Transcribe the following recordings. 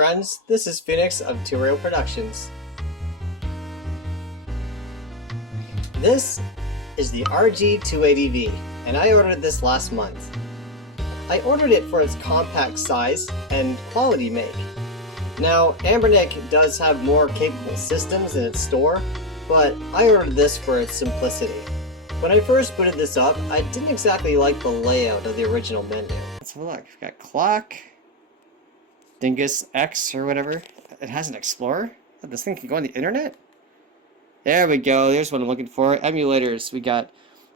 friends, this is Phoenix of Turio Productions. This is the RG280v, and I ordered this last month. I ordered it for its compact size and quality make. Now, Ambernick does have more capable systems in its store, but I ordered this for its simplicity. When I first booted this up, I didn't exactly like the layout of the original menu. Let's have a look. We've got clock, Dingus X or whatever. It has an Explorer? This thing can go on the internet? There we go. There's what I'm looking for. Emulators. We got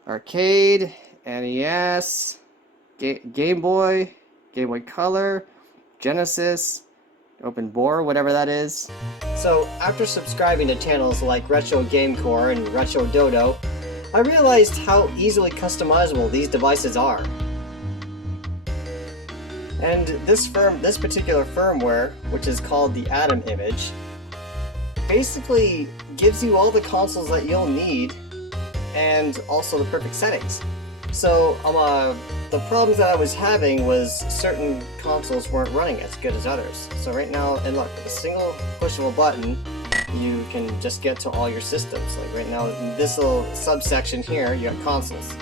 arcade, NES, Game Boy, Game Boy Color, Genesis, Open Bore, whatever that is. So after subscribing to channels like Retro Gamecore and Retro Dodo, I realized how easily customizable these devices are. And this particular firmware, which is called the Atom Image, basically gives you all the consoles that you'll need and also the perfect settings. So the problems that I was having was certain consoles weren't running as good as others. So right now, and look, with a single push of a button, you can just get to all your systems. Like right now, in this little subsection here, you got consoles.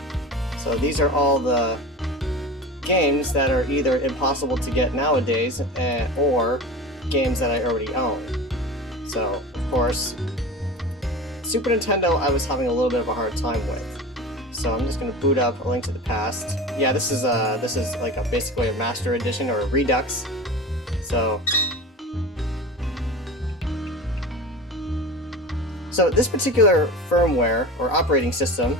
So these are all the games that are either impossible to get nowadays, or games that I already own. So, of course, Super Nintendo I was having a little bit of a hard time with. So I'm just going to boot up A Link to the Past. Yeah, this is like basically a Master Edition or a Redux. So this particular firmware or operating system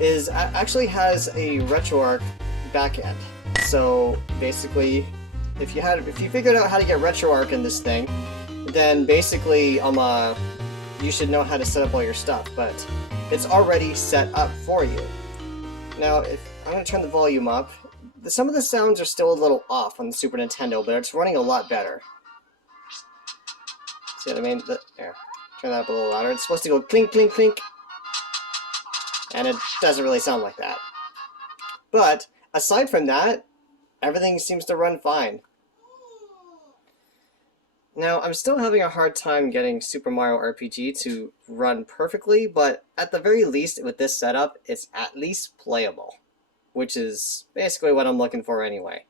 actually has a RetroArch backend. So basically, if you figured out how to get RetroArch in this thing, then basically you should know how to set up all your stuff. But it's already set up for you. Now, if I'm going to turn the volume up, some of the sounds are still a little off on the Super Nintendo, but it's running a lot better. See what I mean? There. Turn that up a little louder. It's supposed to go clink, clink, clink. And it doesn't really sound like that. But aside from that, everything seems to run fine. Now, I'm still having a hard time getting Super Mario RPG to run perfectly, but at the very least, with this setup, it's at least playable, which is basically what I'm looking for anyway.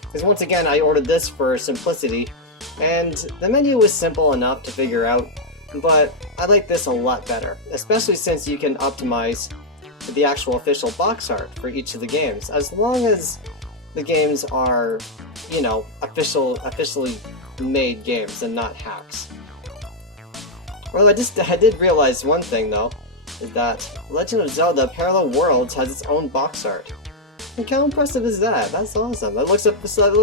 Because once again, I ordered this for simplicity, and the menu was simple enough to figure out, but I like this a lot better, especially since you can optimize the actual official box art for each of the games, as long as the games are, you know, officially made games and not hacks. Well, I did realize one thing though, is that Legend of Zelda Parallel Worlds has its own box art. Like, how impressive is that? That's awesome. That looks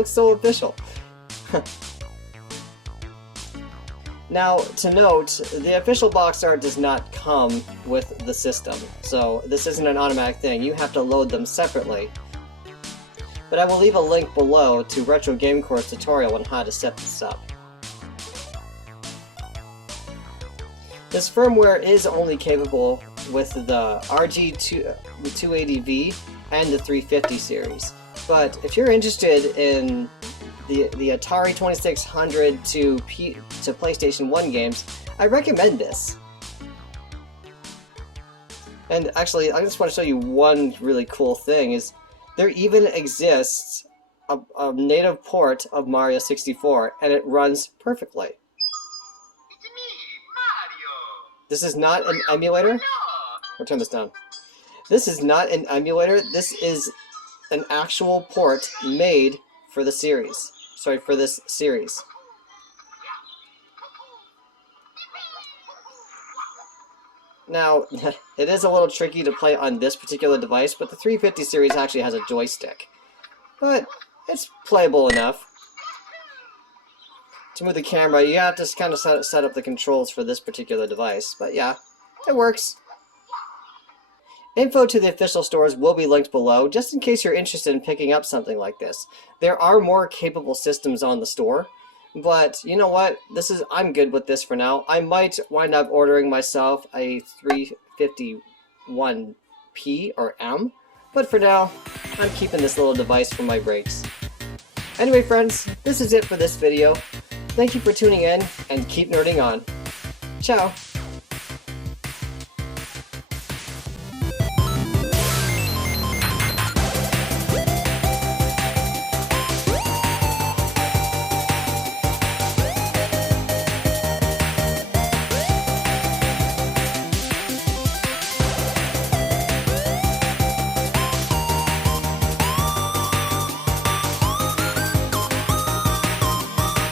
so official. Now, to note, the official box art does not come with the system, so this isn't an automatic thing. You have to load them separately. But I will leave a link below to Retro Gamecore's tutorial on how to set this up. This firmware is only capable with the RG280v and the 350 series. But if you're interested in the Atari 2600 to PlayStation 1 games, I recommend this. And actually, I just want to show you one really cool thing, is there even exists a native port of Mario 64, and it runs perfectly. It's me, Mario. This is not an emulator. I'll turn this down. This is not an emulator, this is an actual port made for the series. Sorry, for this series. Now, it is a little tricky to play on this particular device, but the 350 series actually has a joystick. But it's playable enough. To move the camera, you have to kind of set up the controls for this particular device. But yeah, it works. Info to the official stores will be linked below, just in case you're interested in picking up something like this. There are more capable systems on the store, but you know what? I'm good with this for now. I might wind up ordering myself a 351P or M, but for now, I'm keeping this little device for my brakes. Anyway, friends, this is it for this video. Thank you for tuning in, and keep nerding on. Ciao!